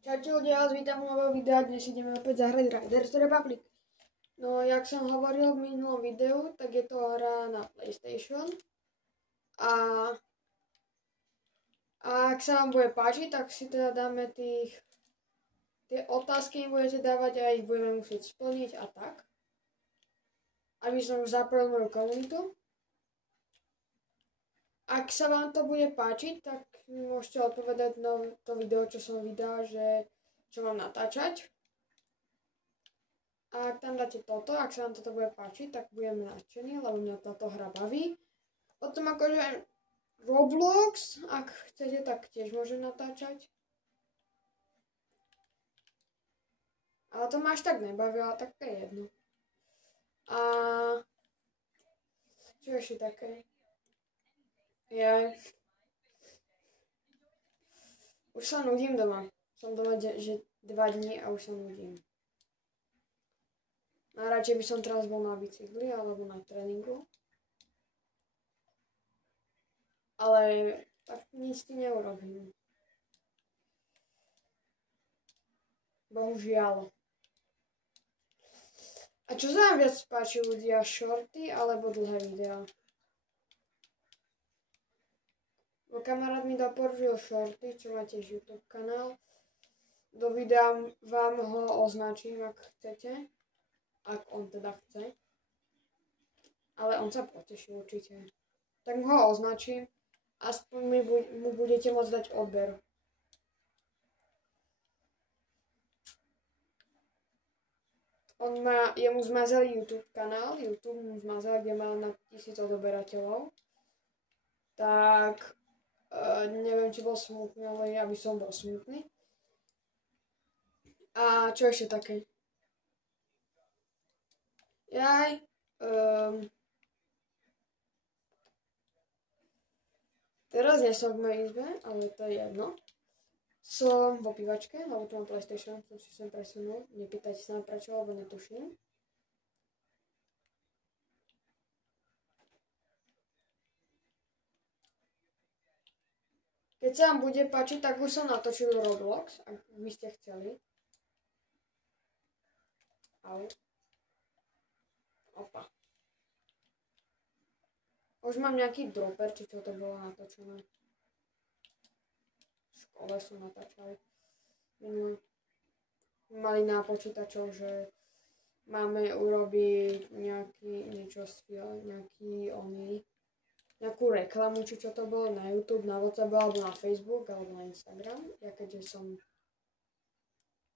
Čaute ľudia, ja vás vítam v novom videu. Dnes ideme opäť zahrať Riders Republic. No, jak som hovoril v minulom videu, tak je to hra na PlayStation. A ak sa vám bude páčiť, tak si teda dáme tie otázky im budete dávať a ich budeme musieť splniť a tak. Aby som zapojil moju komunitu. Ak sa vám to bude páčiť, tak mi môžete odpovedať na to video, čo som vydal, že čo mám natáčať. A ak tam dáte toto, ak sa vám toto bude páčiť, tak budeme nadšení, lebo mňa táto hra baví. Potom akože Roblox, ak chcete, tak tiež môžem natáčať. Ale to ma až tak nebaví, ale tak to je jedno. A čo ešte také? Už sa nudím doma. Som doma že 2 dní a už sa nudím. Najradšej by som teraz bol na bicykli alebo na tréningu. Ale tak nic ti neurobím. Bohužiaľ. A čo sa vám viac páči ľudia? Shorty alebo dlhé videá? Bo kamarát mi doporučil shorty, čo má tiež YouTube kanál. Do videa vám ho označím, ak chcete. Ak on teda chce. Ale on sa poteší určite. Tak mu ho označím. Aspoň mu budete môcť dať odber. Jemu zmazali YouTube kanál. YouTube mu zmazali, kde mal na 1000 odoberateľov. Tak neviem, či bol smutný, ale ja by som bol smutný. A čo ešte také? Teraz nie som v mojej izbe, ale to je jedno. Som v opývačke, lebo tu mám PlayStation, som si sem presunul. Nepýtajte sa na prečo, lebo netuším. Keď sa vám bude páčiť, tak už som natočil Roblox, ak by ste chceli. Au. Opa. Už mám nejaký dropper, či čo to bolo natočené. V škole som natáčal. Mali na počítačov, že máme urobiť nejakú reklamu, či čo to bolo na YouTube, na WhatsApp, alebo na Facebook, alebo na Instagram. Ja keďže som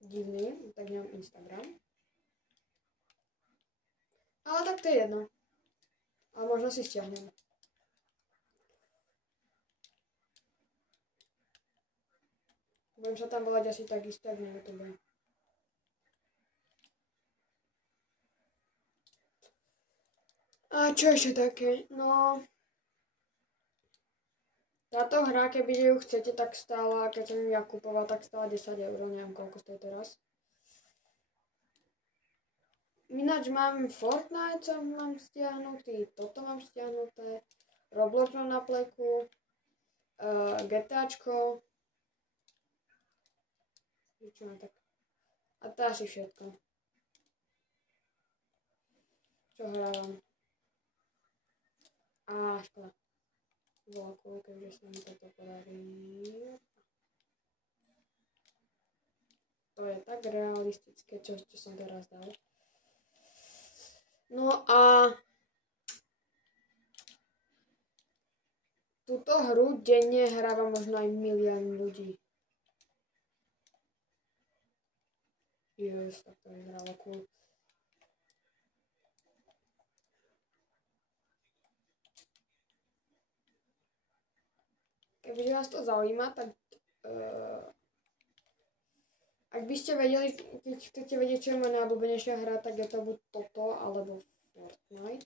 divný, tak nemám Instagram. Ale tak to je jedno. Ale možno si stiahnem. Budem sa tam volať asi takisto na YouTube. A čo ešte také? No... Táto hra, keby ju chcete, tak stála, keď som ju ja kupoval, tak stála 10 €, neviem koľko stojí teraz. Ináč mám Fortnite, som mám stiahnutý, toto mám stiahnuté, Roblox mám na pleku, GTAčko. A to asi všetko. Čo hrávam. A škoda. Bola cool, keďže sa mi toto podarí. To je tak realistické, čo som teraz dal. No a túto hru denne hráva možno aj 1 milión ľudí. Tak to vyzeralo cool. Keďže vás to zaujíma, tak ak by ste vedeli, keď chcete vedieť, čo je moja najobľúbenejšia hra, tak je to buď toto, alebo Fortnite.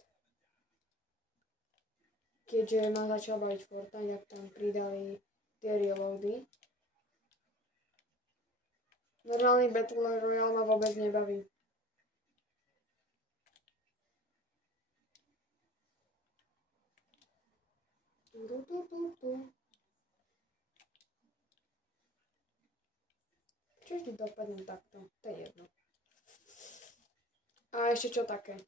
Keďže ma začal baviť Fortnite, tak tam pridali tie reloady. Normálny Battle Royale ma vôbec nebaví. Čo vždy dopadnem takto? To je jedno. A ešte čo také?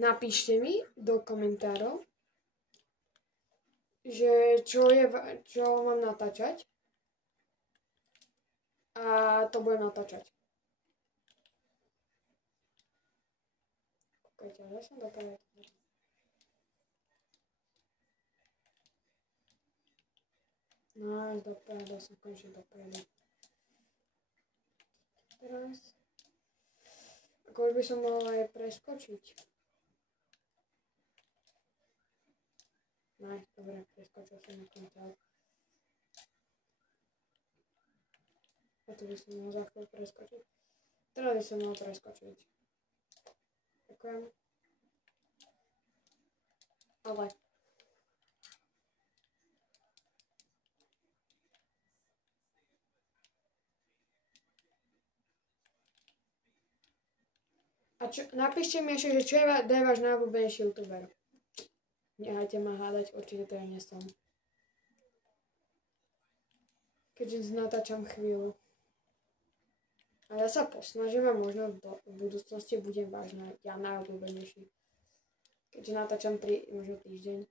Napíšte mi do komentárov, že čo mám natáčať. A to budem natáčať. Kúkajte, ja som dopadol. No, dopadol som končne dopadol. Teraz. Ako už by som mohla aj preskočiť. No, dobre, preskočil som na konca. A tu by som mohol za chvíľu preskočiť. Teraz by som mohol preskočiť. Ďakujem. Ale. A napíšte mi ešte, že čo je váš najobľúbenejší youtuber. Nehajte ma hádať, určite to ja nie som. Keďže natáčam chvíľu. A ja sa posnažím a možno v budúcnosti budem váš najobľúbenejší. Keďže natáčam možno týždeň.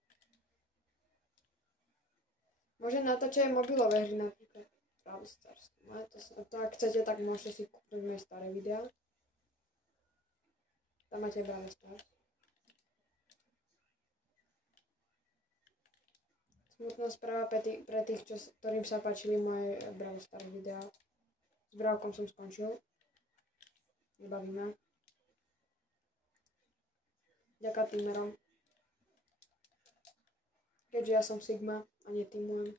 Môžem natáčať aj mobilové hry napríklad. Brawl Stars. To ak chcete, tak môžete si kúpiť moje staré videá. Tam máte Brawl Stars. Smutná správa pre tých, ktorým sa páčili moje Brawl Stars videá. S Bravkom som skončil. Nebaví ma. Ďaká týmerom. Keďže ja som Sigma a netímujem.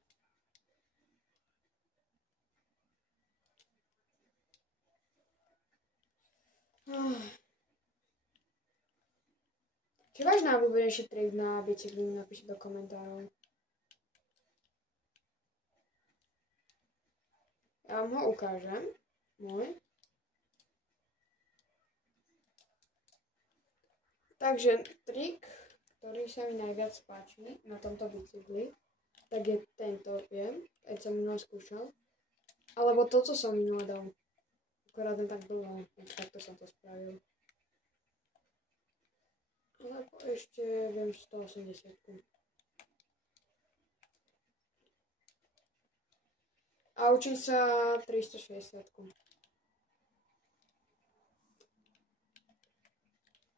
Čo je váš najobľúbenejší trik na bicykli? Napíšte do komentárov. Ja vám ho ukážem. Môj. Takže trik, ktorý sa mi najviac páči na tomto bicykli, tak je tento, viem, keď som minulé skúšal. Alebo to, co som minulé dal. Akorát ne tak dlho, takto som to spravil. Alebo ešte viem 180. A učím sa 360.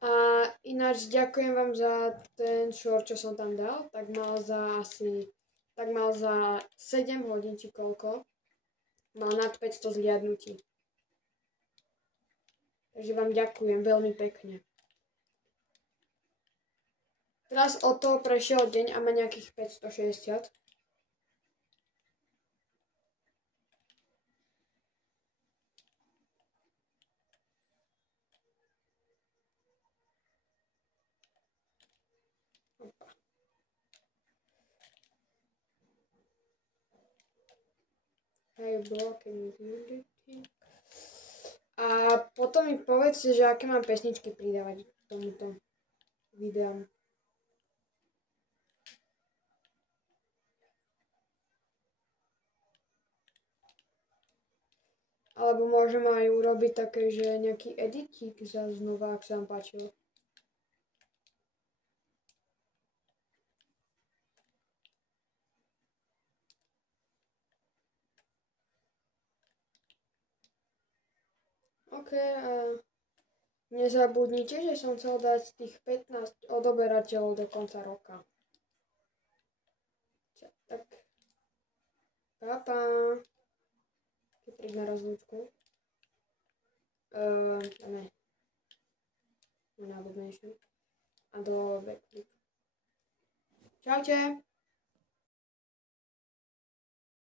A ináč ďakujem vám za ten short, čo som tam dal. Tak mal za 7 hodín či koľko. Mal nad 500 zliadnutí. Takže vám ďakujem veľmi pekne. Teraz o to prešiel deň a má nejakých 560. Hey, blocking community. A potom mi povedzte, že aké mám pesničky pridávať k tomuto videu. Alebo môžem aj urobiť také, že nejaký editík za znova, ak sa vám páčilo. OK, a nezabudnite, že som chcel dať tých 15 odoberateľov do konca roka. Tak, pápa. Keď na rozlúčku. Ne. Na návodnejšiu. A do backflip. Čaute.